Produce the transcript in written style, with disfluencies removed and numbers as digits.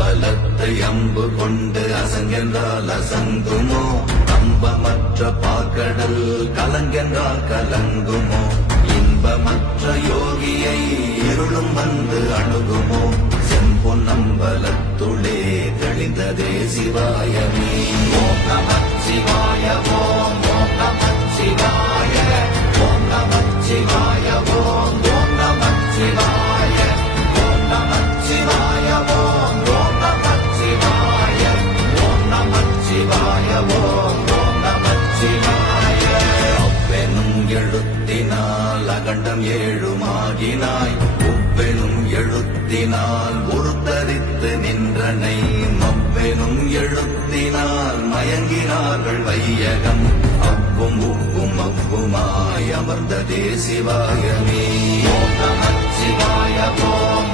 அம்பலத்தை அம்பு கொண்டு அசங்கென்றால் அசங்குமோ அம்பமற்ற பாக்கடல் கலங்கென்றால் கலங்குமோ இன்பமற்ற யோகியை இருளும் வந்து அணுகுமோ செம்பொன்னம்பலத்துளே தெளிந்ததே சிவாயமே ஓம் நமச்சிவாய ஓம் ஓம் நமச்சிவாய ஓம் நமச்சிவாய ஓம் ஓம் நமச்சிவாய ஓம் நமச்சிவாய ஓம் ஓம் நமச்சிவாய ஓம் நமச்சிவாய ஓம் ஓம் நமச்சிவாய அப்பெனும் எழுத்தினால் அகண்டம் ஏழுமாகினாய் உப்பெனும் எழுத்தினால் உருத்தரித்து நின்றனை மப்பெனும் எழுத்தினால் மயங்கினார்கள் வையகம் அவ்வும் உப்பும் அவ்வுமாய் அமர்ந்ததே சிவாயமே ஓம் நமச்சிவாய ஓம்